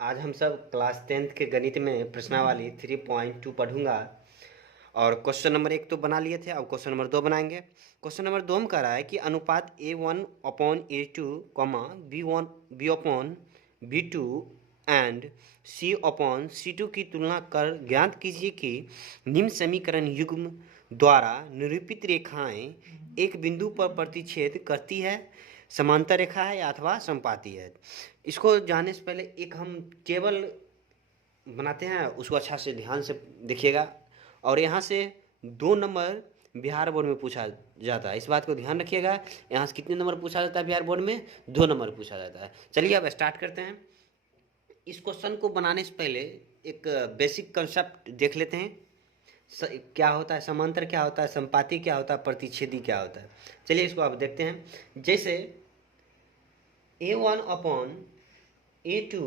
आज हम सब क्लास 10th के गणित में प्रश्नावली 3.2 पढ़ूंगा। और क्वेश्चन नंबर 1 तो बना लिए थे, अब क्वेश्चन नंबर 2 बनाएंगे। क्वेश्चन नंबर 2 में कह रहा है कि अनुपात A1/A2, B1/B2 एंड C/C2 की तुलना कर ज्ञात कीजिए कि निम्न समीकरण युग्म द्वारा निरूपित रेखाएं एक बिंदु पर प्रतिच्छेद करती है, समांतर रेखा है या अथवा समपाती है। इसको जानने से पहले एक हम टेबल बनाते हैं, उसको अच्छा से ध्यान से देखिएगा। और यहाँ से 2 नंबर बिहार बोर्ड में पूछा जाता है, इस बात को ध्यान रखिएगा। यहाँ से कितने नंबर पूछा जाता है बिहार बोर्ड में? 2 नंबर पूछा जाता है। चलिए अब स्टार्ट करते हैं। इस क्वेश्चन को बनाने से पहले एक बेसिक कंसेप्ट देख लेते हैं। क्या होता है समांतर, क्या होता है समपाती, क्या होता है प्रतिच्छेदी, क्या होता है। चलिए इसको आप देखते हैं। जैसे A1/A2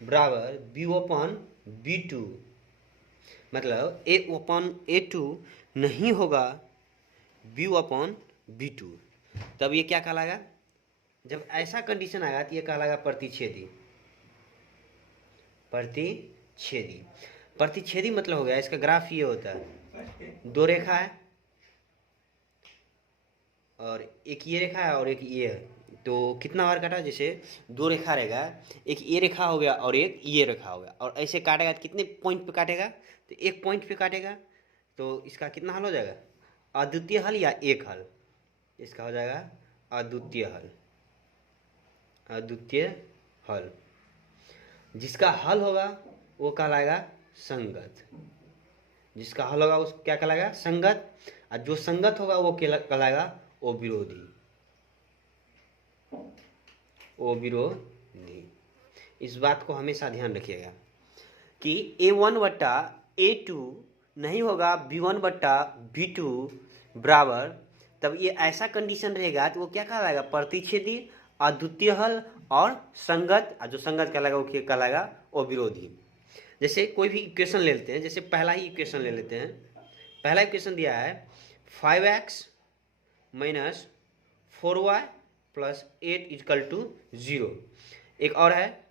बराबर B1/B2, मतलब A1/A2 नहीं होगा B1/B2, तब ये क्या कहलाएगा? जब ऐसा कंडीशन आएगा तो ये कहलाएगा प्रतिच्छेदी। प्रतिच्छेदी प्रतिच्छेदी मतलब हो गया, इसका ग्राफ ये होता है, 2 रेखा है और एक ये रेखा है और एक ये है। तो कितना बार काटा? जैसे 2 रेखा रहेगा, एक ये रेखा हो गया और एक ये रेखा हो गया, और ऐसे काटेगा तो कितने पॉइंट पे काटेगा? तो एक पॉइंट पे काटेगा। तो इसका कितना हल हो जाएगा? अद्वितीय हल या एक हल? इसका हो जाएगा अद्वितीय हल। अद्वितीय हल जिसका हल होगा वो कहलाएगा संगत। जिसका हल होगा उस क्या कहलाएगा? संगत। और जो संगत होगा वो कहलाएगा ओ विरोधी। ओ विरोधी। इस बात को हमेशा ध्यान रखिएगा कि A1/A2 नहीं होगा B1/B2 बराबर, तब ये ऐसा कंडीशन रहेगा तो वो क्या कहलाएगा? प्रतिच्छेदी, अद्वितीय हल और संगत। और जो संगत कहलाएगा वो क्या कहलाएगा? ओ विरोधी। जैसे कोई भी इक्वेशन ले लेते हैं, जैसे पहला ही इक्वेशन ले लेते हैं। पहला इक्वेशन दिया है 5x minus 4y plus 8 is equal to 0। एक और है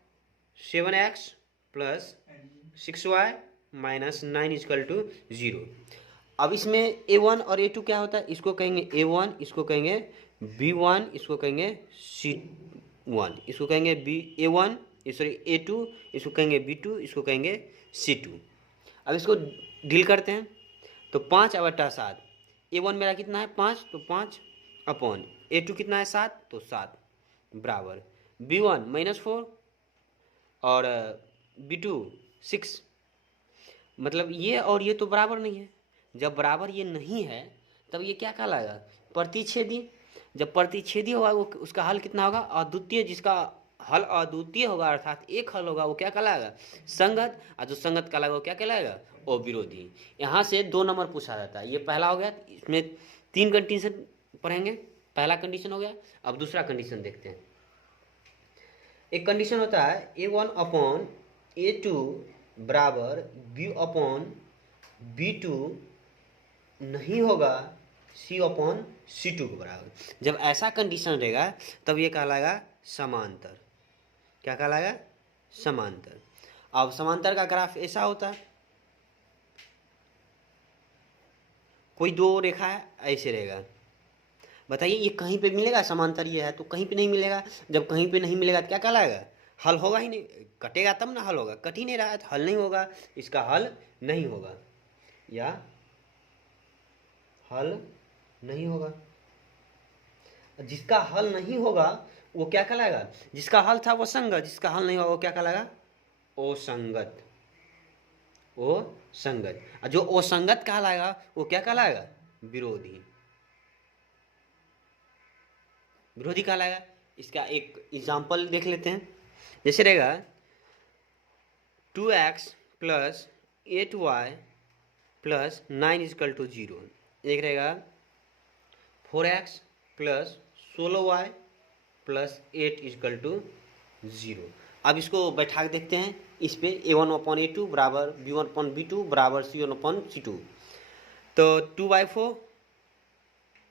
7x plus 6y minus 9 is equal to 0। अब इसमें A1 और A2 क्या होता है? इसको कहेंगे A1, इसको कहेंगे B1, इसको कहेंगे C1, इसको कहेंगे A1, सॉरी A2, इसको कहेंगे B2, इसको कहेंगे C2। अब इसको डील करते हैं। तो 5/7, A1 मेरा कितना है? 5, तो 5 अपॉन A2 कितना है? 7, तो 7 बराबर B1 -4 और B2 6। मतलब ये और ये तो बराबर नहीं है। जब बराबर ये नहीं है तब ये क्या कहलाएगा? प्रतिच्छेदी। जब प्रतिच्छेदी होगा वो उसका हल कितना होगा? अद्वितीय। जिसका हल अद्वितीय होगा अर्थात एक हल होगा वो क्या कहलाएगा? संगत। और जो संगत कहलाएगा वो क्या कहलाएगा? ओ विरोधी। यहाँ से 2 नंबर पूछा जाता है। ये पहला हो गया, इसमें 3 कंडीशन पढ़ेंगे। पहला कंडीशन हो गया, अब दूसरा कंडीशन देखते हैं। एक कंडीशन होता है A1/A2 बराबर B/B2 नहीं होगा C/C2 के बराबर। जब ऐसा कंडीशन रहेगा तब ये कहलाएगा समांतर। क्या कहलाएगा? समांतर। अब समांतर का ग्राफ ऐसा होता है, कोई 2 रेखा है, ऐसे रहेगा। बताइए ये कहीं पे मिलेगा समांतर? ये है तो कहीं पे नहीं मिलेगा। जब कहीं पे नहीं मिलेगा तो क्या कहलाएगा? हल होगा ही नहीं। कटेगा तब ना हल होगा, कट ही नहीं रहा है तो हल नहीं होगा। इसका हल नहीं होगा या हल नहीं होगा। जिसका हल नहीं होगा वो क्या कहलाएगा? जिसका हल था वो संगत, जिसका हल नहीं होगा वो क्या कहलाएगा? असंगत। ओ संगत। और जो असंगत कहलाएगा वो क्या कहलाएगा? विरोधी। विरोधी कहलाएगा। इसका एक एग्जाम्पल देख लेते हैं। जैसे रहेगा 2x plus 8y plus 9 is equal to 0। एक रहेगा 4x plus 16y plus 8 is equal to 0। अब इसको बैठा के देखते हैं। इस पे A1/A2 बराबर B1/B2 बराबर C1/C2। तो 2/4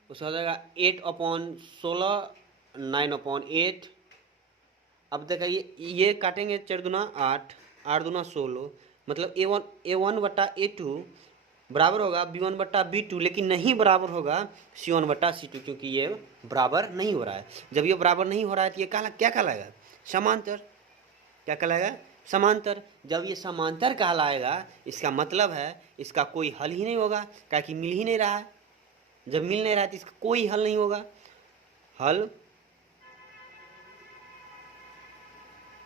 उसका हो जाएगा 8/16, 9/8 अब देखिए ये काटेंगे 4 दूना 8, 8 दूना 16, मतलब A1 बटा A2 बराबर होगा B1 बटा B2, लेकिन नहीं बराबर होगा C1 बटा C2, क्योंकि ये बराबर नहीं हो रहा है। जब ये बराबर नहीं हो रहा है तो ये क्या कहलाएगा? समांतर। क्या कहलाएगा? समांतर। जब ये समांतर कहलाएगा इसका मतलब है इसका कोई हल ही नहीं होगा, क्या कि मिल ही नहीं रहा है। जब मिल नहीं रहा है तो इसका कोई हल नहीं होगा, हल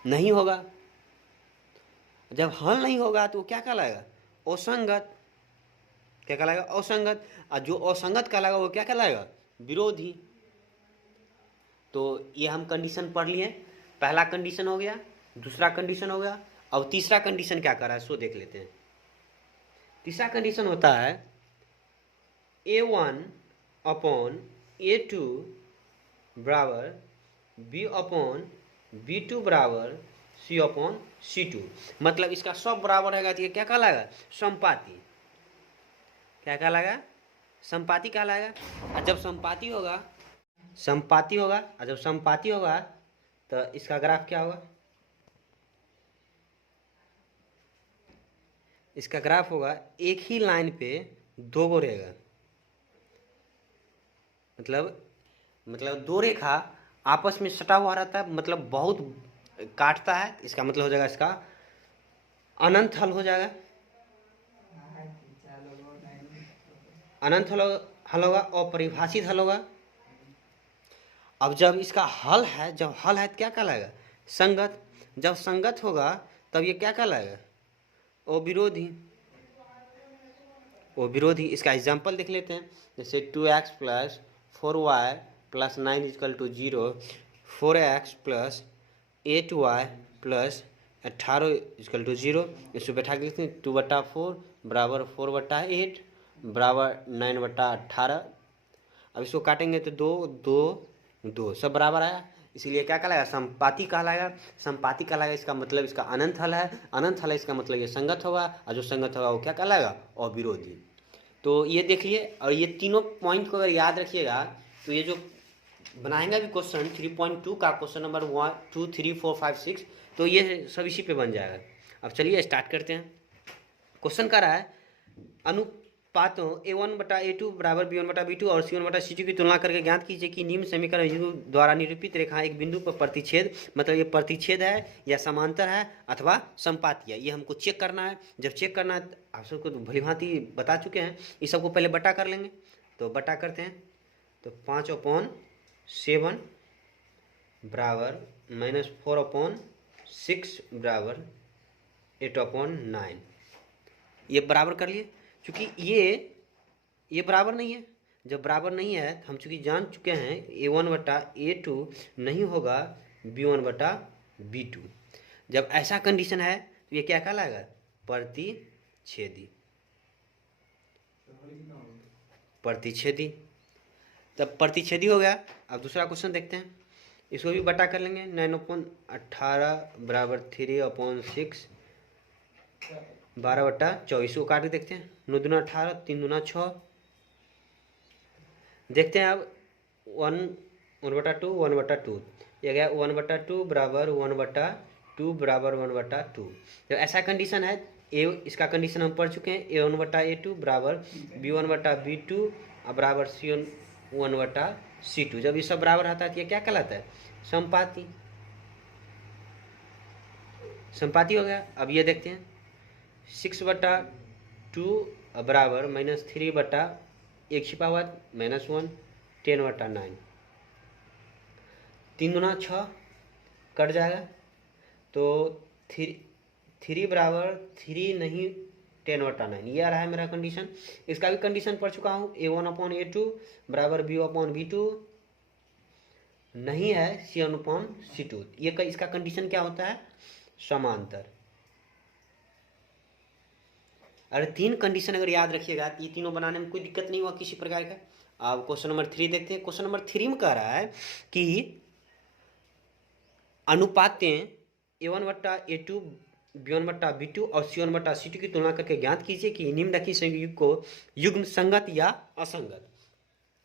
नहीं होगा। जब हल नहीं होगा तो वो क्या कहलाएगा? असंगत। क्या कहलाएगा? असंगत। और जो असंगत कहलाएगा वो क्या कहलाएगा? विरोधी। तो ये हम कंडीशन पढ़ लिए। पहला कंडीशन हो गया, दूसरा कंडीशन हो गया। अब तीसरा कंडीशन क्या कर रहा है सो देख लेते हैं। तीसरा कंडीशन होता है A1 अपॉन A2 बराबर B अपॉन B2 बराबर C अपॉन C2। मतलब इसका सब बराबर रहेगा तो ये क्या कहलाएगा? संपाती। क्या कहलाएगा? संपाती कहलाएगा। और जब संपाती होगा और जब संपाती होगा तो इसका ग्राफ क्या होगा? इसका ग्राफ होगा एक ही लाइन पे दो गो रहेगा, मतलब दो रेखा आपस में सटा हुआ रहता है, मतलब बहुत काटता है। इसका मतलब हो जाएगा इसका अनंत हल हो जाएगा। अनंत हल होगा, अपरिभाषित हल होगा। अब जब इसका हल है, जब हल है तो क्या कहलाएगा? संगत। जब संगत होगा तब ये क्या कहलाएगा? अविरोधी। वो विरोधी। इसका एग्जाम्पल देख लेते हैं। जैसे 2x plus 4y plus 9 is equal to 0, 4x plus 8y plus 18 is equal to 0। इसको बैठा के लिखते हैं 2/4 बराबर 4/8 बराबर 9/18। अब इसको काटेंगे तो 2 2 2 सब बराबर आया, इसीलिए क्या कहलाएगा? संपाती कहलाएगा। संपाती कहलाएगा, इसका मतलब इसका अनंत हल है। अनंत हल है इसका मतलब ये संगत होगा, और जो संगत होगा वो क्या कहलाएगा? अविरोधी। तो ये देखिए, और ये तीनों पॉइंट को अगर याद रखिएगा तो ये जो बनाएंगे भी क्वेश्चन 3.2 का क्वेश्चन नंबर 1 2 3 4 5 6, तो ये सब इसी पे बन जाएगा। अब चलिए स्टार्ट करते हैं। क्वेश्चन कर रहा है अनुपातों A1 बटा A2 बराबर B1 बटा B2 और C1 बटा C2 की तुलना करके ज्ञात कीजिए कि निम्न समीकरण U द्वारा निरूपित रेखा एक बिंदु पर प्रतिच्छेद, मतलब ये प्रतिच्छेद है या समांतर है अथवा संपाती है, ये हमको चेक करना है। जब चेक करना है आप सबको तो भली भांति बता चुके हैं, इस सबको पहले बटा कर लेंगे। तो बटा करते हैं, तो 5/7 बराबर -4/6 बराबर 8/9। ये बराबर कर लिए, क्योंकि ये बराबर नहीं है। जब बराबर नहीं है हम चूँकि जान चुके हैं A1 बटा A2 नहीं होगा B1 बटा B2। जब ऐसा कंडीशन है तो ये क्या कहलाएगा? प्रतिच्छेदी। प्रतिच्छेदी। तब प्रतिच्छेदी हो गया। अब दूसरा क्वेश्चन देखते हैं, इसको भी बटा कर लेंगे। 9/18 बराबर 3/6 12/24 को काट के देखते हैं। 9 दूना 18, 3 दूना 6। देखते हैं अब 1/2 1/2 ये गया 1/2 बराबर 1/2 बराबर 1/2। जब ऐसा कंडीशन है इसका कंडीशन हम पढ़ चुके हैं। A1 बटा A2 बराबर B1 बटा B2 बराबर C1 बटा C2। जब ये सब बराबर रहता है तो ये क्या कहलाता है? संपाती। संपाती हो गया। अब ये देखते हैं 6/2 बराबर -3/1 छिपा हुआ -1 10/9। 3 दूना 6 कट जाएगा, तो 3 बराबर 3 नहीं 10/9। ये आ रहा है मेरा कंडीशन। इसका भी कंडीशन पढ़ चुका हूँ। A1/A2 बराबर B/B2 नहीं है C1/C2। ये इसका कंडीशन क्या होता है? समांतर। अगर 3 कंडीशन अगर याद रखिएगा तो ये तीनों बनाने में कोई दिक्कत नहीं हुआ किसी प्रकार का। अब क्वेश्चन नंबर 3 देखते हैं। क्वेश्चन नंबर 3 में कह रहा है कि अनुपातें A1 बटा A2 B1 बटा B2 और C1 बटा C2 की तुलना करके ज्ञात कीजिए कि निम्नलिखित संयुग्म को युग्म संगत या असंगत।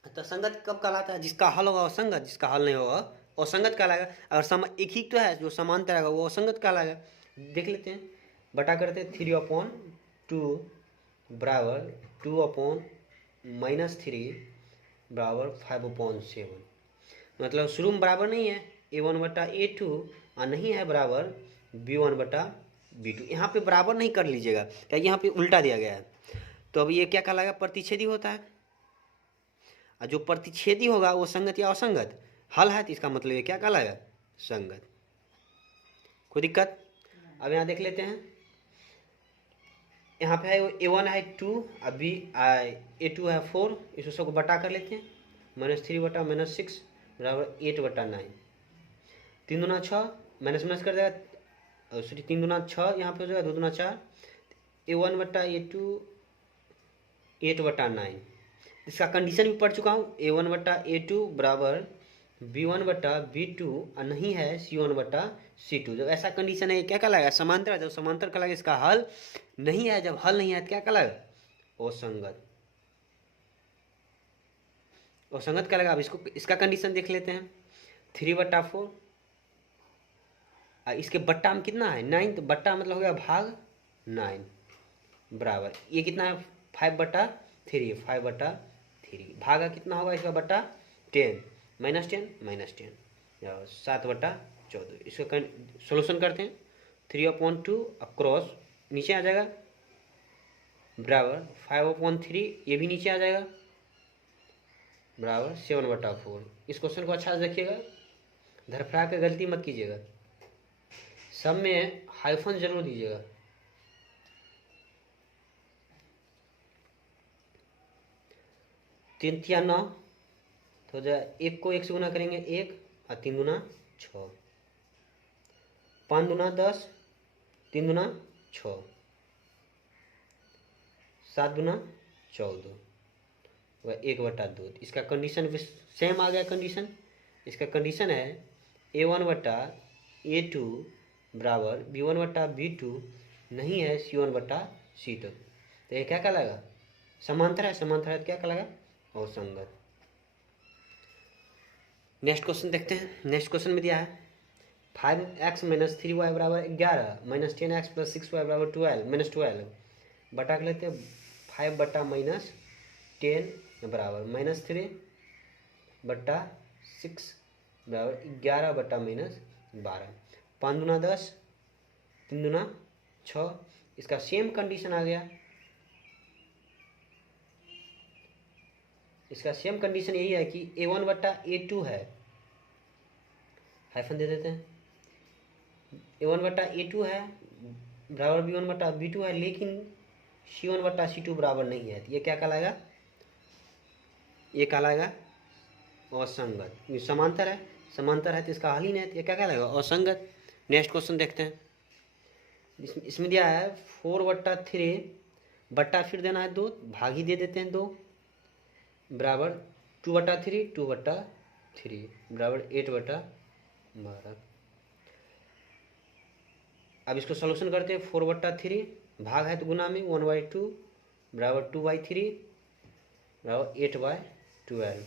तो संगत कब कहलाता है? जिसका हल होगा असंगत, जिसका हल नहीं होगा असंगत कहलाएगा। अगर एक ही तो है जो समांतर आएगा वो असंगत कहलाएगा। देख लेते हैं, बटा करते हैं 3/2 बराबर 2/-3 बराबर 5/7। मतलब शुरू में बराबर नहीं है A1/A2 और नहीं है बराबर B1/B2। यहाँ पे बराबर नहीं कर लीजिएगा क्या, यहाँ पे उल्टा दिया गया है। तो अब ये क्या कहलाएगा, प्रतिच्छेदी होता है। और जो प्रतिच्छेदी होगा वो संगत या असंगत, हल है तो इसका मतलब ये क्या कहलाएगा, संगत। कोई दिक्कत? अब यहाँ देख लेते हैं, यहाँ पे है A1 है 2 और A2 है 4। इस सबको बटा कर लेते हैं, -3/-6 बराबर 8/9। 3 दूना 6, माइनस माइनस कर देगा, सॉरी 3 दूना 6 यहाँ पे हो जाएगा, 2 दूना 4। A1/A2 8/9। इसका कंडीशन भी पढ़ चुका हूँ, A1/A2 बराबर B1/B2 और नहीं है C1/C2। जब ऐसा कंडीशन है क्या कहलाएगा, समांतर है। जब समांतर कहलाएगा इसका हल नहीं है, जब हल नहीं है तो क्या कहलाएगा, असंगत। असंगत कहलाएगा। अब इसका कंडीशन देख लेते हैं, 3/4 इसके बट्टा में कितना है 9, तो बट्टा मतलब हो गया भाग 9 बराबर ये कितना है 5/3, 5/3 भागा कितना होगा इसका बट्टा 10, -10 -10 7/14। इसका सोल्यूशन करते हैं, 3/2 क्रॉस नीचे आ जाएगा बराबर 5/3, ये भी नीचे आ जाएगा बराबर 7/4। इस क्वेश्चन को अच्छा से देखिएगा, धरफड़ा के गलती मत कीजिएगा, सब में हाइफन जरूर दीजिएगा। तीन तिया 9 तो जो एक को 1 से गुना करेंगे 1 और 3 दूना 6, 5 दूना 10, 3 दूना 6, 7 दूना 14 वह 1/2। इसका कंडीशन भी सेम आ गया कंडीशन। इसका कंडीशन है A1/A2 बराबर B1/B2 नहीं है C1/C2। तो ये क्या कहलाएगा, समांतर है। समांतर है तो क्या कहलाएगा, असंगत। नेक्स्ट क्वेश्चन देखते हैं। नेक्स्ट क्वेश्चन में दिया है 5x - 3y बराबर 11 -10x + 6y बराबर 12 बटा कर लेते हैं 5/-10 बराबर -3/6 बराबर 11/-12। 5 दूना 10, 3 दूना 6। इसका सेम कंडीशन आ गया। इसका सेम कंडीशन यही है कि A1/A2 है, हाइफन दे देते हैं, A1/A2 है बराबर B1/B2 है, लेकिन C1/C2 बराबर नहीं है। तो ये क्या कहलाएगा, ये कहलाएगा असंगत। समांतर है, समांतर है तो इसका हल ही नहीं है, तो ये क्या कहलाएगा, असंगत। नेक्स्ट क्वेश्चन देखते हैं। इसमें दिया है 4/3 बट्टा फिर देना है 2, भाग ही दे देते हैं 2 बराबर 2/3 2/3 बराबर 8/12। अब इसको सोल्यूशन करते हैं, 4/3 भाग है तो गुना में 1/2 बराबर 2/3 बराबर 8/12।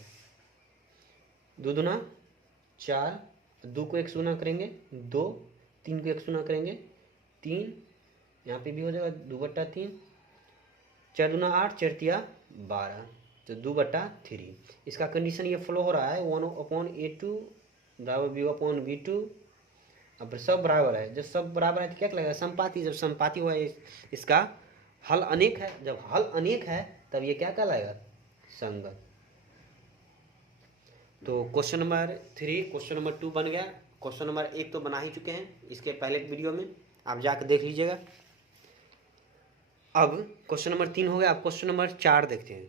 2 दूना 4, 2 को 1 से गुना करेंगे 2, 3 को 1 से गुना करेंगे 3, यहाँ पे भी हो जाएगा 2/3, 4 दूना 8, 4 तिया 12, तो 2/3। इसका कंडीशन ये फॉलो हो रहा है 1/A2 बराबर B/B2। अब सब बराबर है, जब सब बराबर है तो क्या लगेगा, संपाती। जब संपाती हुआ है इसका हल अनेक है, जब हल अनेक है तब ये क्या कहलाएगा, संगत। तो क्वेश्चन नंबर 3 क्वेश्चन नंबर 2 बन गया। क्वेश्चन नंबर 1 तो बना ही चुके हैं इसके पहले वीडियो में, आप जाकर देख लीजिएगा। अब क्वेश्चन नंबर 3 हो गया। अब क्वेश्चन नंबर 4 देखते हैं।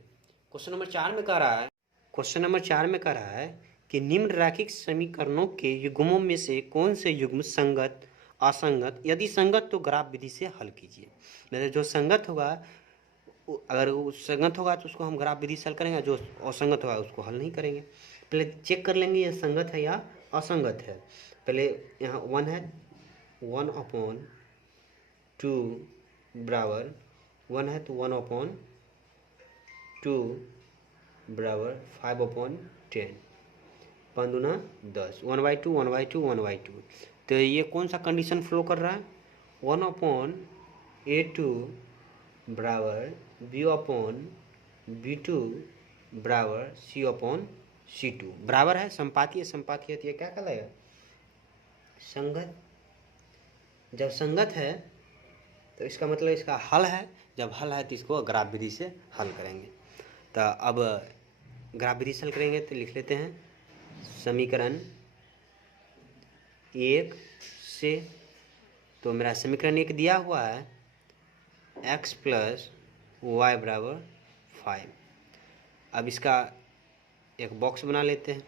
क्वेश्चन नंबर 4 में कह रहा है, क्वेश्चन नंबर 4 में कह रहा है कि निम्न रैखिक समीकरणों के युग्मों में से कौन से युग्म संगत, असंगत, यदि संगत तो ग्राफ विधि से हल कीजिए। मतलब जो संगत होगा, अगर वो संगत होगा तो उसको हम ग्राफ विधि से हल करेंगे, जो असंगत होगा उसको हल नहीं करेंगे। पहले चेक कर लेंगे ये संगत है या असंगत है। पहले यहाँ 1 है, 1/2 बराबर 1 है तो 1/2 बराबर 5/10। 5 दूना 10, 1/2 1/2 1/2। तो ये कौन सा कंडीशन फ्लो कर रहा है, 1/A2 बराबर B/B2 बराबर C/C2 बराबर है, संपाती है, संपाती है तो ये क्या कहलाएगा, संगत। जब संगत है तो इसका मतलब इसका हल है, जब हल है तो इसको ग्राफ विधि से हल करेंगे। तो अब ग्राफ विधि से हल करेंगे तो लिख लेते हैं समीकरण 1 से। तो मेरा समीकरण 1 दिया हुआ है x प्लस वाई बराबर 5। अब इसका एक बॉक्स बना लेते हैं।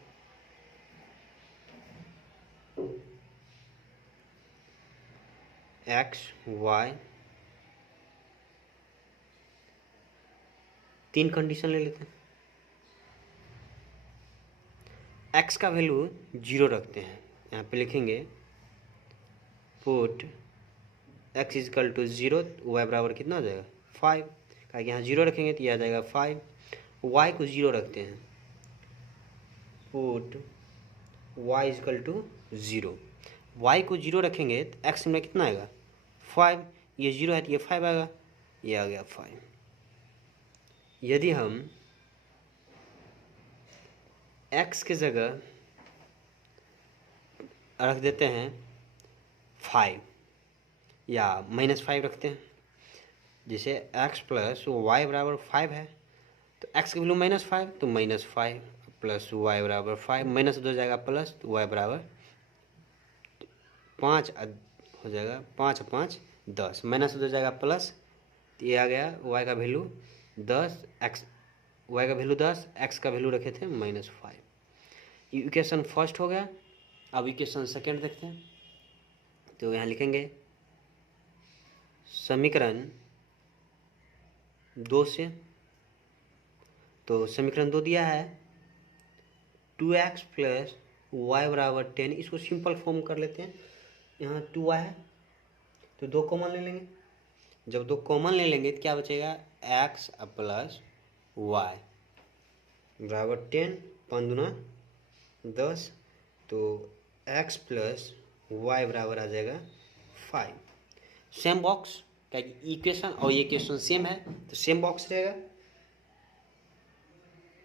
x y, 3 कंडीशन ले लेते हैं। x का वैल्यू 0 रखते हैं, यहाँ पे लिखेंगे put x is equal to 0, y बराबर कितना हो जाएगा 5, क्या यहाँ 0 रखेंगे तो यह आ जाएगा 5। y को 0 रखते हैं, put y is equal to 0, y को 0 रखेंगे तो x में कितना आएगा 5, ये 0 है तो ये 5 आएगा, ये आ गया 5। यदि हम x के जगह रख देते हैं 5 या -5 रखते हैं, जैसे x प्लस वाई बराबर 5 है तो x की वैल्यू -5 तो -5 प्लस वाई बराबर 5, माइनस हो जाएगा प्लस तो वाई बराबर 5 हो जाएगा, 5 5 10, माइनस हो जाएगा प्लस, तो ये आ गया y का वैल्यू 10, x y का वैल्यू 10, x का वैल्यू रखे थे -5। इक्वेशन फर्स्ट हो गया। अब इक्वेशन सेकेंड देखते हैं। तो यहाँ लिखेंगे समीकरण 2 से। तो समीकरण 2 दिया है 2x प्लस वाई बराबर 10, इसको सिंपल फॉर्म कर लेते हैं। यहाँ 2y है तो 2 कॉमन ले लेंगे, जब 2 कॉमन ले लेंगे तो क्या बचेगा x प्लस वाई बराबर 10, 5 दूना 10, तो x प्लस वाई बराबर आ जाएगा 5। सेम बॉक्स, क्या इक्वेशन और ये इक्वेशन सेम है तो सेम बॉक्स रहेगा,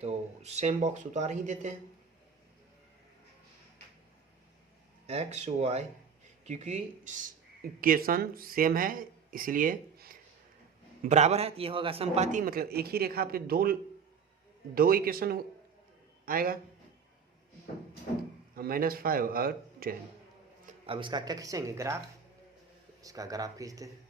तो सेम बॉक्स उतार ही देते हैं x y, क्योंकि इक्वेशन सेम है इसलिए बराबर है तो ये होगा संपाती, मतलब एक ही रेखा पे दो इक्वेशन आएगा, -5 और 10। अब इसका क्या खींचेंगे ग्राफ, इसका ग्राफ खींचते हैं।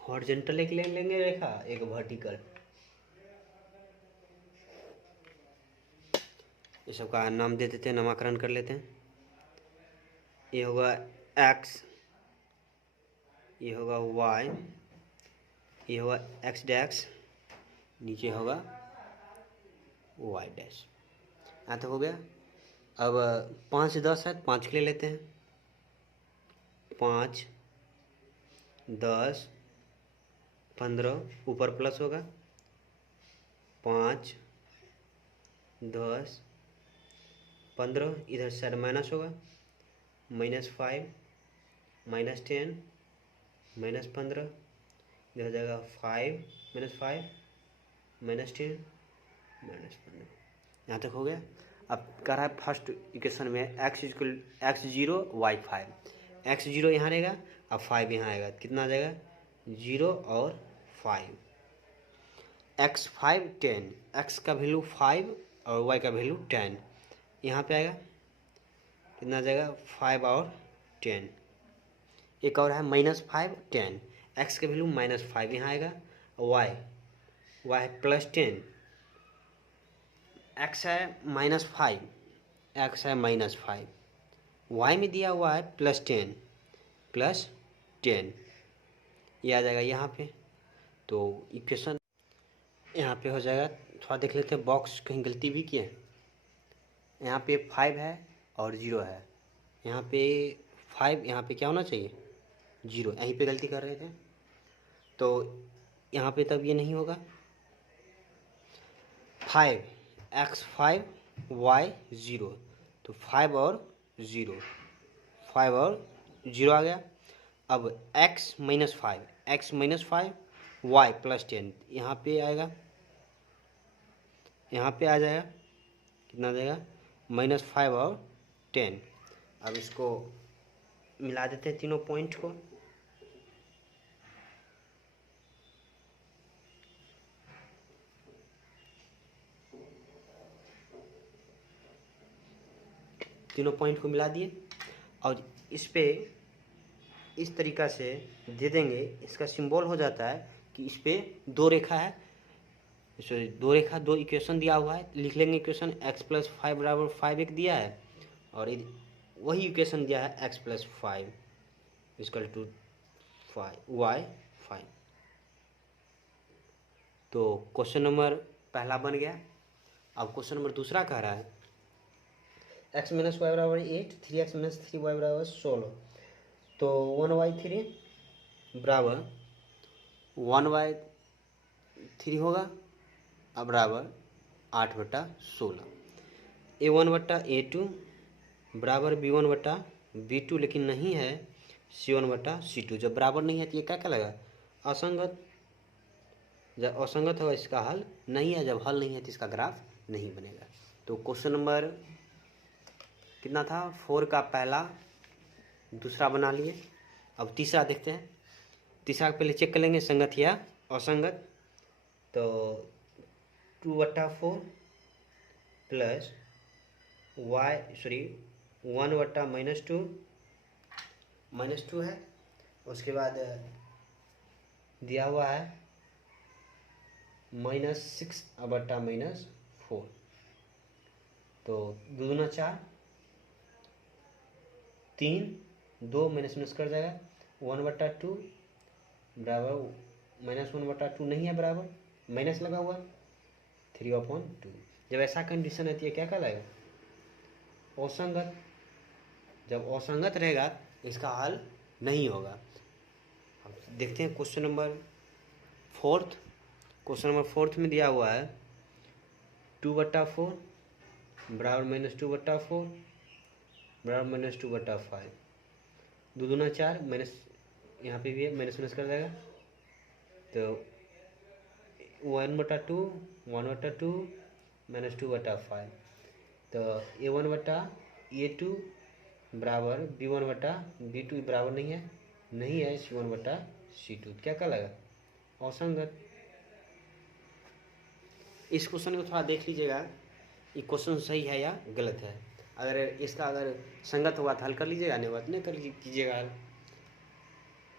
हॉरिजॉन्टल एक ले लेंगे रेखा, एक वर्टिकल, ये सबका नाम दे देते हैं, नामकरण कर लेते हैं। ये होगा x, ये होगा y, ये होगा x डैश, नीचे होगा y डैश। यहाँ तक हो गया। अब 5 10 है, 5 ले लेते हैं, 5 10 15, ऊपर प्लस होगा, 5 10 15, इधर साइड माइनस होगा, -5 -10 -15, इधर हो जाएगा 5 -5 -10 -15। यहाँ तक हो गया। अब कह रहा है फर्स्ट इक्वेशन में x0 y 5, x0 यहाँ रहेगा, अब 5 यहाँ आएगा, कितना आ जाएगा 0 और 5, x 5 10, x का वैल्यू 5 और y का वैल्यू 10, यहाँ पे आएगा कितना आ जाएगा 5 और 10। एक और है -5 10, x का वैल्यू -5 यहाँ आएगा, y है +10, x है -5, x है -5, y में दिया हुआ है +10 ये आ जाएगा यहाँ पे। तो इक्वेशन यहाँ पे हो जाएगा, थोड़ा देख लेते हैं बॉक्स कहीं गलती भी किए, यहाँ पे 5 है और 0 है, यहाँ पे 5 यहाँ पे क्या होना चाहिए 0, यहीं पे गलती कर रहे थे, तो यहाँ पे तब ये नहीं होगा। 5 0, तो 5 और 0, 5 और 0 आ गया। अब x माइनस 5 y प्लस 10 यहाँ पे आएगा, यहाँ पे आ जाएगा, कितना आ जाएगा -5 और 10। अब इसको मिला देते हैं तीनों पॉइंट को। तीनों पॉइंट को मिला दिए और इस पे इस तरीक़ा से दे देंगे, इसका सिंबल हो जाता है कि इस पे दो रेखा है, सॉरी दो इक्वेशन दिया हुआ है, लिख लेंगे इक्वेशन x + 5 = 5 एक दिया है और वही इक्वेशन दिया है x + 5 = 5 y 5। तो क्वेश्चन नंबर पहला बन गया। अब क्वेश्चन नंबर दूसरा कह रहा है x - y = 8, 3x - 3y = 16, तो 1y3 बराबर 1y3 होगा अब बराबर 8/16। a1/a2 बराबर b1/b2, लेकिन नहीं है c1/c2। जब बराबर नहीं है तो ये क्या लगा असंगत। जब असंगत होगा इसका हल नहीं है, जब हल नहीं है तो इसका ग्राफ नहीं बनेगा। तो क्वेश्चन नंबर कितना था 4 का पहला दूसरा बना लिए। अब तीसरा देखते हैं। तीसरा पहले चेक कर लेंगे संगत या असंगत। तो 2/4 प्लस -2 है। उसके बाद दिया हुआ है -6/-4, तो 2 दूना 4, 3, 2 माइनस कर जाएगा 1/2 बराबर -1/2 नहीं है, बराबर माइनस लगा हुआ 3/2। जब ऐसा कंडीशन है तो ये क्या कहलाएगा असंगत। जब असंगत रहेगा इसका हल नहीं होगा। अब देखते हैं question number fourth. Question number fourth में दिया हुआ है 2/4 बराबर -2/4 बराबर -2/5, 2 दूना 4 माइनस, यहाँ पे भी है माइनस कर जाएगा, तो 1/2 1/2 -2/5, तो a1/a2 बराबर b1/b2 बराबर नहीं है c1/c2, क्या लगा असंगत। इस क्वेश्चन को थोड़ा देख लीजिएगा, ये क्वेश्चन सही है या गलत है। अगर इसका संगत होगा तो हल कर लीजिएगा, नहीं होगा तो नहीं कर कीजिएगा हल।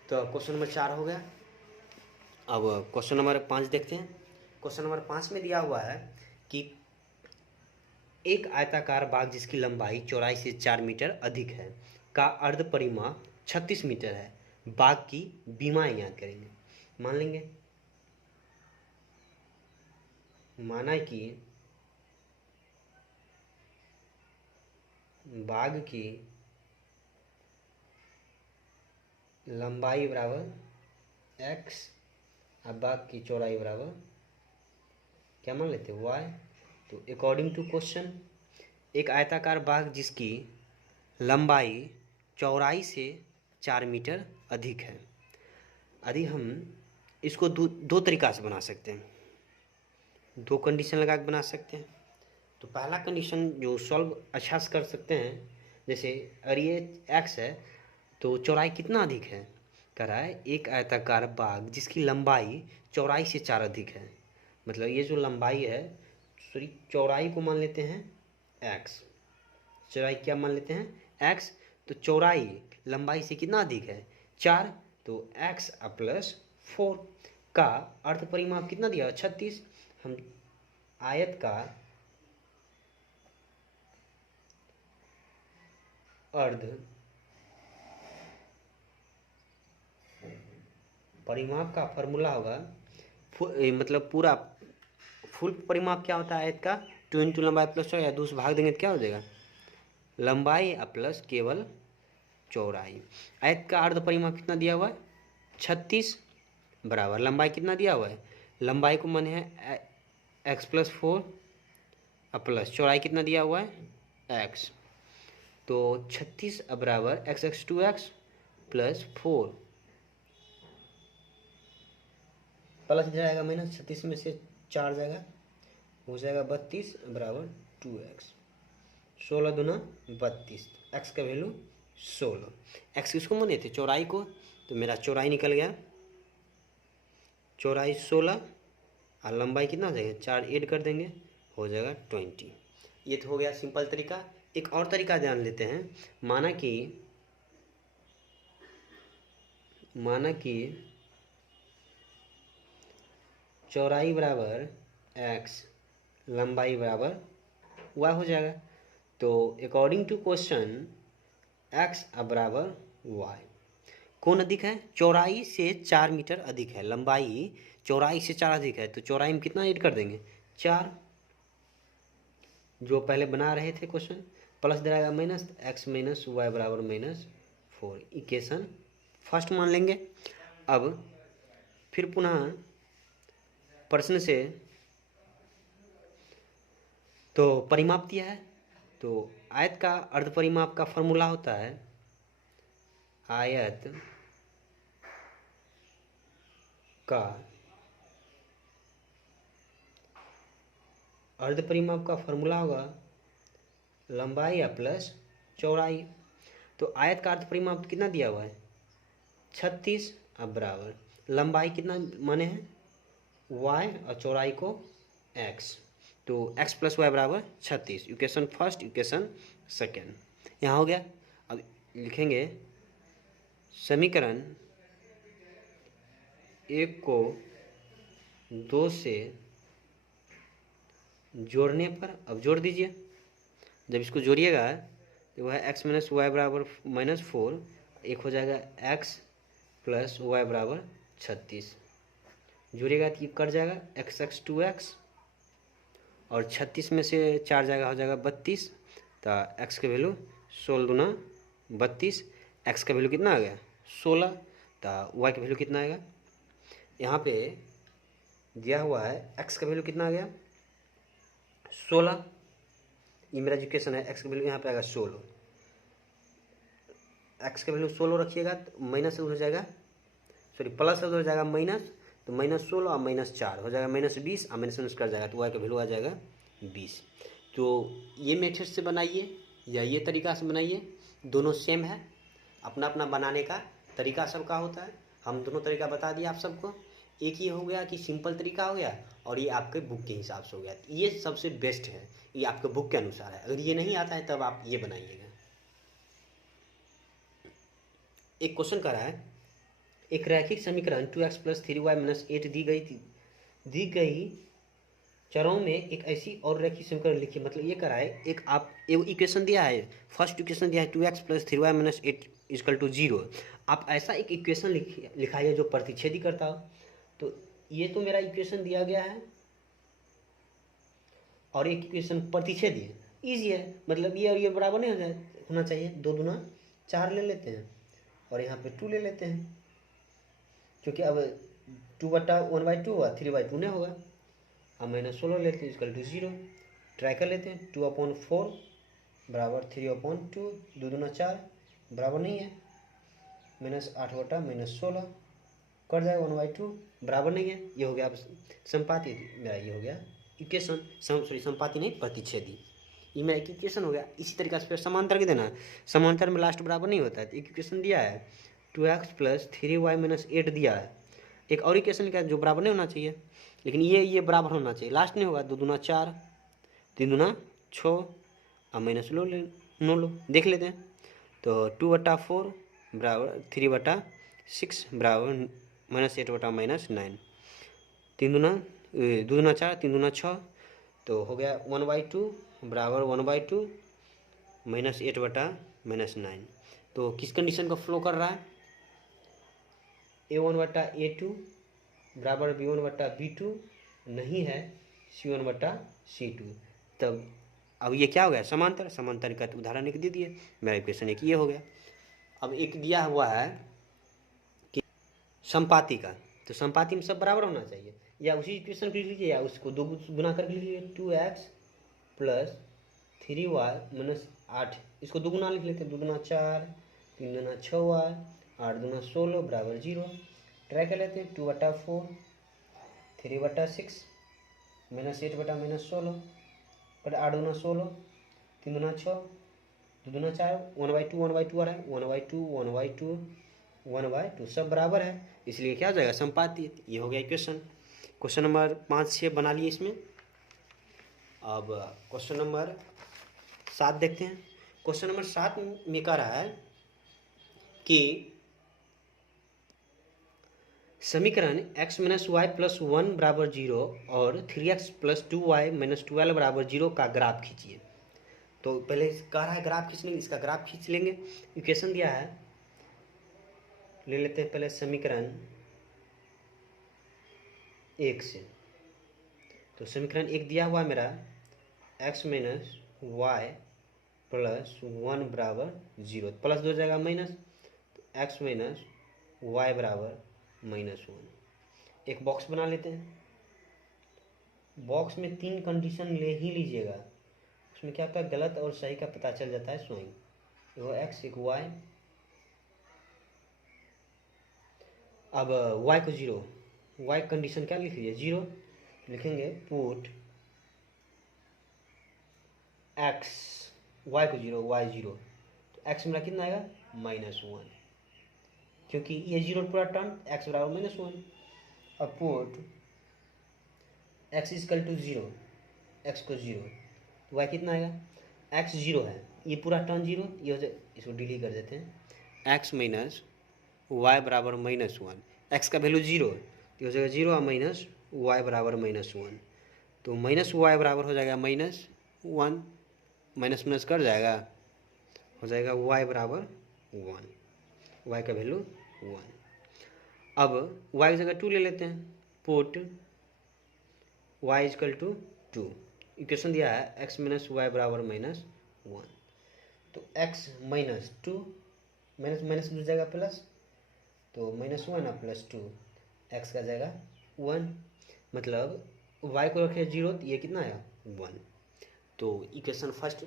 तो क्वेश्चन नंबर 4 हो गया। अब क्वेश्चन नंबर 5 देखते हैं। क्वेश्चन नंबर 5 में दिया हुआ है कि एक आयताकार बाग जिसकी लंबाई चौड़ाई से 4 मीटर अधिक है का अर्ध परिमाप 36 मीटर है, बाग की बीमाएं ज्ञात करेंगे। मान लेंगे, माना कि बाग की लंबाई बराबर x और बाग की चौड़ाई बराबर क्या मान लेते हैं y। तो अकॉर्डिंग टू क्वेश्चन एक आयताकार बाग जिसकी लंबाई चौड़ाई से 4 मीटर अधिक है। यदि हम इसको दो तरीक़ा से बना सकते हैं, दो कंडीशन लगा के बना सकते हैं। तो पहला कंडीशन जो सॉल्व अच्छा से कर सकते हैं, जैसे अगर ये x है तो चौड़ाई कितना अधिक है, कह रहा है एक आयताकार बाग जिसकी लंबाई चौड़ाई से 4 अधिक है। मतलब ये जो लंबाई है, सॉरी चौड़ाई को मान लेते हैं x, चौड़ाई क्या मान लेते हैं x, तो चौड़ाई लंबाई से कितना अधिक है 4, तो x + 4 का अर्ध परिमाप कितना दिया 36। हम आयत का अर्ध परिमाप का फॉर्मूला होगा, मतलब पूरा फुल परिमाप क्या होता है आयत का 2 × लंबाई + चौड़ाई, या 2 से भाग देंगे तो क्या हो जाएगा लंबाई प्लस केवल चौड़ाई। आयत का अर्ध परिमाप कितना दिया हुआ है 36 बराबर लंबाई कितना दिया हुआ है, लंबाई को माने है x+4 प्लस चौड़ाई कितना दिया हुआ है x, तो 36 बराबर x(2x) प्लस 4 प्लस जाएगा माइनस 36 में से 4 जाएगा हो जाएगा 32 बराबर 2x। 16 दूना 32, x का वैल्यू 16, x किसको माने थे चौड़ाई को, तो मेरा चौड़ाई निकल गया, चौड़ाई 16 और लंबाई कितना हो जाएगा 4 ऐड कर देंगे हो जाएगा 20। ये तो हो गया सिंपल तरीका। एक और तरीका ध्यान लेते हैं, माना कि चौड़ाई बराबर x लंबाई बराबर y हो जाएगा, तो अकॉर्डिंग टू क्वेश्चन x बराबर y कौन अधिक है, चौड़ाई से 4 मीटर अधिक है, लंबाई चौड़ाई से 4 अधिक है, तो चौड़ाई में कितना ऐड कर देंगे 4, जो पहले बना रहे थे क्वेश्चन, प्लस दे रहेगा माइनस x माइनस वाई बराबर -4, इक्वेशन फर्स्ट मान लेंगे। अब फिर पुनः प्रश्न से तो परिमाप दिया है, तो आयत का अर्ध परिमाप का फॉर्मूला होता है आयत का अर्ध परिमाप का फॉर्मूला होगा लंबाई या प्लस चौड़ाई, तो आयत का अर्ध परिमाप कितना दिया हुआ है 36 बराबर लंबाई कितना माने हैं y और चौड़ाई को x, तो x प्लस वाई बराबर 36, इक्वेशन फर्स्ट इक्वेशन सेकेंड यहाँ हो गया। अब लिखेंगे समीकरण 1 को 2 से जोड़ने पर, अब जोड़ दीजिए, जब इसको जोड़िएगा तो वह x माइनस वाई बराबर -4, एक हो जाएगा x प्लस वाई बराबर 36, जोड़िएगा तो ये कट जाएगा x(2x) और 36 में से 4 जाएगा हो जाएगा 32, तो x का वैल्यू 16 दूना 32, x का वैल्यू कितना आ गया 16, तो y का वैल्यू कितना आएगा, यहाँ पे दिया हुआ है x का वैल्यू कितना आ गया 16, ये मेरा इक्वेशन है, x का वैल्यू यहाँ पे आएगा 16, x का वैल्यू 16 रखिएगा तो माइनस हो जाएगा, सॉरी प्लस हो जाएगा माइनस, तो -16 और -4 हो जाएगा -20 और माइनस कर जाएगा, तो y का वैल्यू आ जाएगा 20। तो ये मेथड से बनाइए या ये तरीका से बनाइए, दोनों सेम है, अपना अपना बनाने का तरीका सबका होता है, हम दोनों तरीका बता दिया आप सबको। एक ये हो गया कि सिंपल तरीका हो गया और ये आपके बुक के हिसाब से हो गया, ये सबसे बेस्ट है, ये आपके बुक के अनुसार है, अगर ये नहीं आता है तब आप ये बनाइएगा। एक क्वेश्चन कर रहा है, एक रैखिक समीकरण 2x + 3y - 8 दी गई चरों में एक ऐसी और रैखिक समीकरण लिखिए, मतलब ये करा है, एक इक्वेशन दिया है, फर्स्ट इक्वेशन दिया है 2x + 3y - 8 = 0, आप ऐसा एक इक्वेशन लिखाइए जो प्रतिच्छेदी करता हो। तो ये तो मेरा इक्वेशन दिया गया है और एक इक्वेशन प्रतिच्छेदी है, ईजी है, मतलब ये और ये बराबर नहीं होना चाहिए, 2 दूना 4 ले लेते हैं और यहाँ पे 2 ले लेते हैं, क्योंकि अब 2/1/2 हुआ 3/2 नहीं होगा, अब -16 लेते हैं = 0, ट्राई कर लेते हैं, 2/4 बराबर 3/2, 2 दूना 4 बराबर नहीं है, -8/-16 कर जाएगा 1/2 बराबर नहीं है, ये हो गया अब संपाती, मेरा ये हो गया इक्वेशन, सॉरी संपाती नहीं प्रतिच्छेदी, ये मेरा एक इक्वेशन हो गया। इसी तरीके से फिर समांतर के देना, समांतर में लास्ट बराबर नहीं होता है, तो एक इक्वेशन दिया है 2x + 3y - 8 दिया है, एक और इक्वेशन लिखा है जो बराबर नहीं होना चाहिए, लेकिन ये बराबर होना चाहिए, लास्ट नहीं होगा, 2 दूना 4, 3 दूना 6 और -9 लो, देख लेते हैं, तो 2/4 बराबर 3/6 बराबर -8/-9, 2 दूना 4, 3 दूना 6, तो हो गया 1/2 बराबर 1/2 -8/-9, तो किस कंडीशन का फ्लो कर रहा है, A1/A2 बराबर B1/B2 नहीं है C1/C2, तब अब ये क्या हो गया समांतर, समांतर का उदाहरण एक दे दिए, मेरा इक्वेशन एक ये हो गया। अब एक दिया हुआ है कि संपाती का, तो संपाती में सब बराबर होना चाहिए, या उसी इक्वेशन को लिख लीजिए या उसको दो गुना करके लिख लीजिए। 2x प्लस 3y माइनस 8, इसको दो गुना लिख लेते हैं। 2 दूना 4, 3 दूना 6y, 8 दूना 16 बराबर 0। ट्राई कर लेते हैं। 2/4, 3/6 माइनस 8 माइनस 16 बट 8 दूना 16, 3 दूना 6, 2 दूना 4, 1/2 1/2 आ रहा है, 1/2 1/2 1/2 सब बराबर है, इसलिए क्या हो जाएगा संपाती। ये हो गया इक्वेशन। क्वेश्चन नंबर 5 6 बना लिए इसमें। अब क्वेश्चन नंबर 7 देखते हैं। क्वेश्चन नंबर 7 में कह रहा है कि समीकरण x माइनस वाई प्लस 1 बराबर 0 और 3x प्लस 2y माइनस 12 बराबर 0 का ग्राफ खींचिए। तो पहले कह रहा है ग्राफ खींचने, इसका ग्राफ खींच लेंगे। इक्वेशन दिया है, ले लेते हैं पहले समीकरण 1 से। तो समीकरण 1 दिया हुआ है मेरा x माइनस वाई प्लस 1 बराबर 0, प्लस 2 जाएगा माइनस, तो x माइनस वाई बराबर -1। एक बॉक्स बना लेते हैं। बॉक्स में 3 कंडीशन ले ही लीजिएगा, उसमें क्या होता है गलत और सही का पता चल जाता है स्वयं। वो x एक y, अब y को 0, y कंडीशन क्या लिख लीजिए 0, लिखेंगे पुट x, y को 0 y 0, तो x मेरा कितना आएगा -1, क्योंकि ये 0 पूरा टर्म x बराबर -1। अब put x is equal to 0, x को 0, तो y कितना आएगा, x 0 है, ये पूरा टर्म 0, ये हो जाए, इसको डिलीट कर देते हैं। x माइनस वाई बराबर -1, x का वैल्यू 0, तो हो जाएगा 0 और माइनस वाई बराबर -1, तो माइनस वाई बराबर हो जाएगा -1, माइनस माइनस कर जाएगा, हो जाएगा y बराबर 1, y का वैल्यू 1। अब y की जगह 2 ले लेते हैं। Put y is equal to 2, equation दिया है x माइनस वाई बराबर -1, तो x माइनस 2 माइनस माइनस मिल जाएगा प्लस, तो -1 और +2, x का जाएगा 1, मतलब y को रखे 0, तो ये कितना आया 1। तो इक्वेशन फर्स्ट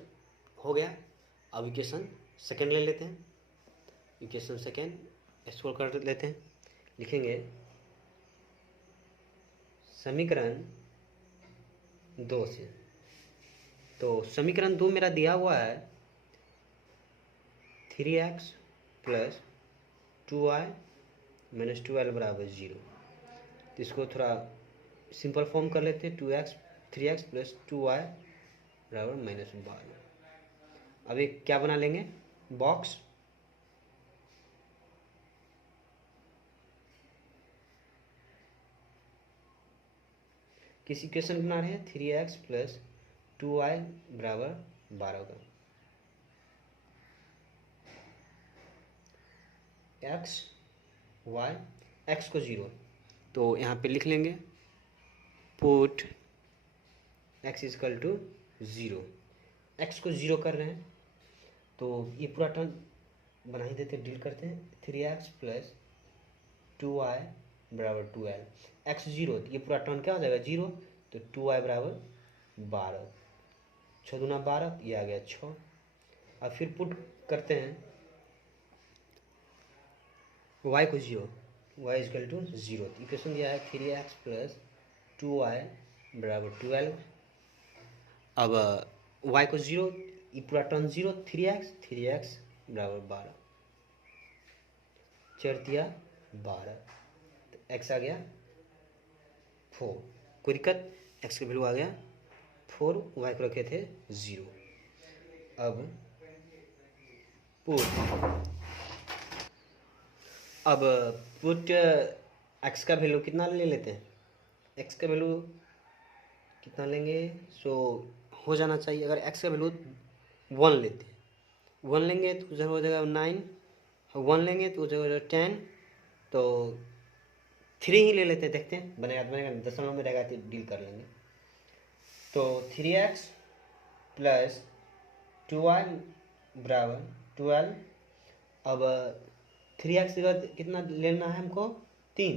हो गया। अब इक्वेशन सेकेंड ले लेते हैं। इक्वेशन सेकेंड एक्सप्लोर कर लेते हैं। लिखेंगे समीकरण 2 से। तो समीकरण 2 मेरा दिया हुआ है 3x प्लस 2y माइनस 12 बराबर 0। तो इसको थोड़ा सिंपल फॉर्म कर लेते हैं। 3x प्लस 2y बराबर -12। अब एक क्या बना लेंगे बॉक्स, किस इक्वेशन बना रहे हैं 3x प्लस 2y बराबर 12 का। x y, x को 0, तो यहाँ पे लिख लेंगे put x is equal to 0, x को 0 कर रहे हैं, तो ये पूरा टर्म बना ही देते, डील करते हैं। 3x प्लस 2y बराबर 12, x 0, तो ये पूरा टर्म क्या हो जाएगा 0, तो 2y बराबर 12, 6 दूना 12, ये आ गया 6। अब फिर पुट करते हैं y को 0, y इजकल टू 0, इक्वेशन दिया है 3x प्लस 2y बराबर 12। अब y को 0, ये पूरा टर्म 0, 3x बराबर 12, 4 दिया 12, तो x आ गया 4, कोई दिक्कत, x का वैल्यू आ गया 4, y को रखे थे 0। अब पुट x का वैल्यू कितना ले लेते हैं, x का वैल्यू कितना लेंगे, सो हो जाना चाहिए। अगर x का वैल्यू 1 लेते हैं, 1 लेंगे तो उधर हो जाएगा 9, 1 लेंगे तो उधर हो जाएगा 10, तो 3 ही ले लेते हैं, देखते हैं बनेगा, दशमलव में रहेगा तो डील कर लेंगे। तो 3x प्लस 2y बराबर 12। अब 3x की जगह कितना लेना है हमको 3,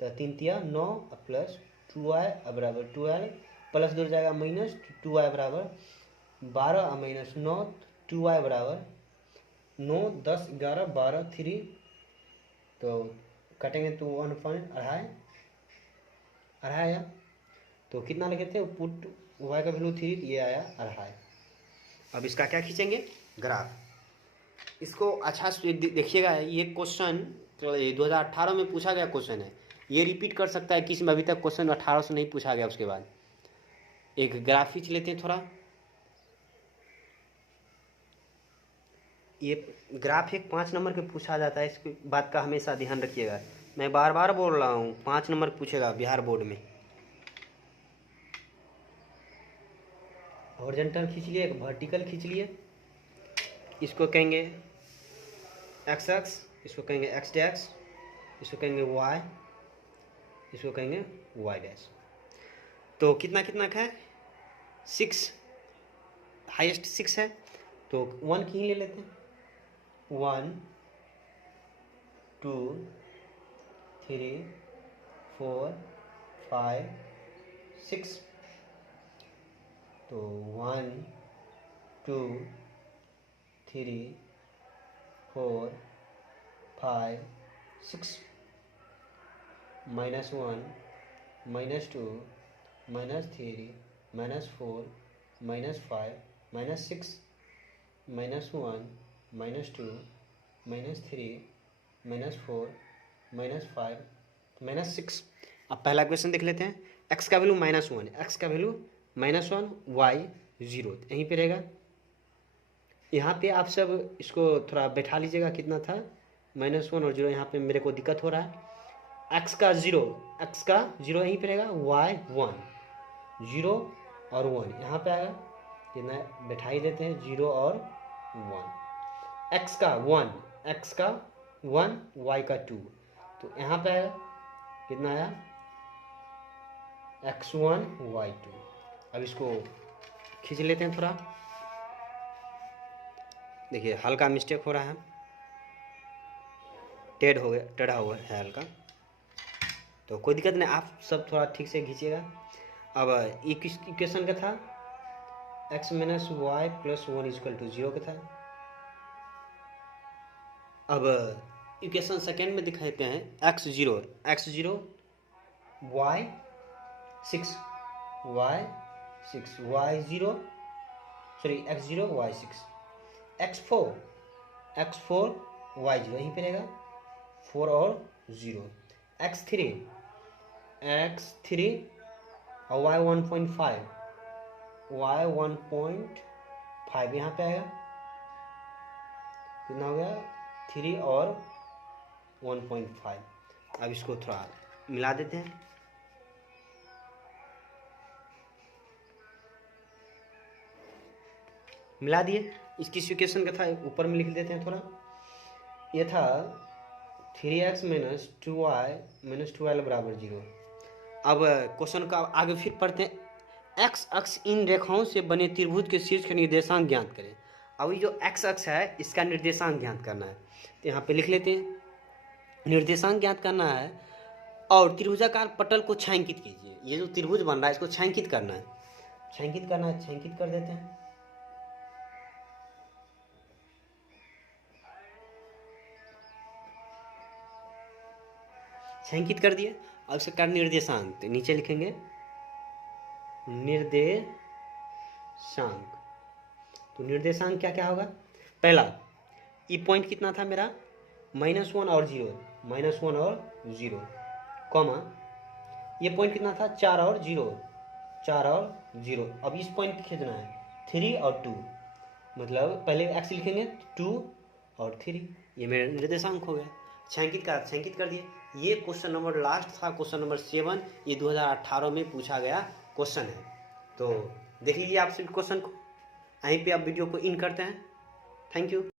तो 3 तिया 9 प्लस 2y बराबर 12 प्लस 2 जाएगा माइनस 2y बराबर 12 माइनस 9 2y बराबर 9 10 11 12 3, तो कटेंगे तो 1.2 आया, तो कितना लिखे थे पुट y का वैल्यू 3, ये आया 2.5। अब इसका क्या खींचेंगे ग्राफ। इसको अच्छा से देखिएगा, ये क्वेश्चन 2018 में पूछा गया क्वेश्चन है, ये रिपीट कर सकता है किसी में अभी तक क्वेश्चन 18 से नहीं पूछा गया। उसके बाद एक ग्राफ खींच लेते हैं थोड़ा। ये ग्राफ एक 5 नंबर के पूछा जाता है, इसकी बात का हमेशा ध्यान रखिएगा। मैं बार बार बोल रहा हूँ 5 नंबर पूछेगा बिहार बोर्ड में। हॉरिजॉन्टल खींच लिए, एक वर्टिकल खींच लिए, इसको कहेंगे एक्स एक्स, इसको कहेंगे एक्स डैश, इसको कहेंगे वाई, इसको कहेंगे वाई डैश। तो कितना कितना का है 6, हाईएस्ट 6 है, तो 1 की ही ले लेते हैं। 1 2 3 4 5 6, तो 1 2 3 4 5 6, -1 -2 -3 -4 -5 -6 -1 -2 -3 -4 -5 -6। अब पहला क्वेश्चन देख लेते हैं। x का वैल्यू -1, x का वैल्यू -1, y 0, यहीं पे रहेगा। यहाँ पे आप सब इसको थोड़ा बैठा लीजिएगा, कितना था -1 और 0, यहाँ पे मेरे को दिक्कत हो रहा है। x का 0 यहीं पे रहेगा, y 1, 0 और 1 यहाँ पे आएगा, कितना बैठा ही देते हैं 0 और 1। x का 1, y का 2, तो यहाँ पे आएगा कितना आया x1 y2। अब इसको खींच लेते हैं थोड़ा। देखिए हल्का मिस्टेक हो रहा है, टेढ़ा हुआ है हल्का, तो कोई दिक्कत नहीं, आप सब थोड़ा ठीक से खींचिएगा। अब इक्वेशन का था x - y + 1 = 0 का था। अब इक्वेशन सेकेंड में दिखाते हैं x0 y 6 y0 x0 y 6, x4 y0 यहीं पे रहेगा 4 और 0, x3 और y 1.5 यहाँ पे आएगा, कितना हो गया 3 और 1.5। अब इसको थोड़ा मिला देते हैं। मिला दिए, इसकी इक्वेशन का था ऊपर में लिख देते हैं थोड़ा। ये था 3x - 2y - 12 = 0। अब क्वेश्चन का आगे फिर पढ़ते हैं। x अक्ष इन रेखाओं से बने त्रिभुज के शीर्ष का निर्देशांक ज्ञात करें। अब ये जो x अक्ष है इसका निर्देशांक ज्ञात करना है, तो यहाँ पे लिख लेते हैं निर्देशांक ज्ञात करना है और त्रिभुजाकार पटल को छायांकित कीजिए। ये जो त्रिभुज बन रहा है इसको छायांकित करना है, छायांकित कर देते हैं। छायांकित कर दिए। अब इसका निर्देशांक, तो नीचे लिखेंगे निर्देशांक। तो निर्देशांक क्या क्या होगा, पहला ये पॉइंट कितना था मेरा -1 और 0, कॉमा ये पॉइंट कितना था 4 और 0। अब इस पॉइंट खींचना है 3 और 2, मतलब पहले x लिखेंगे 2 और 3, ये मेरा निर्देशांक हो गया। छायांकित कर दिए। ये क्वेश्चन नंबर लास्ट था, क्वेश्चन नंबर 7, ये 2018 में पूछा गया क्वेश्चन है। तो देख लीजिए आप सभी क्वेश्चन को, यहीं पे आप वीडियो को इन करते हैं। Thank you.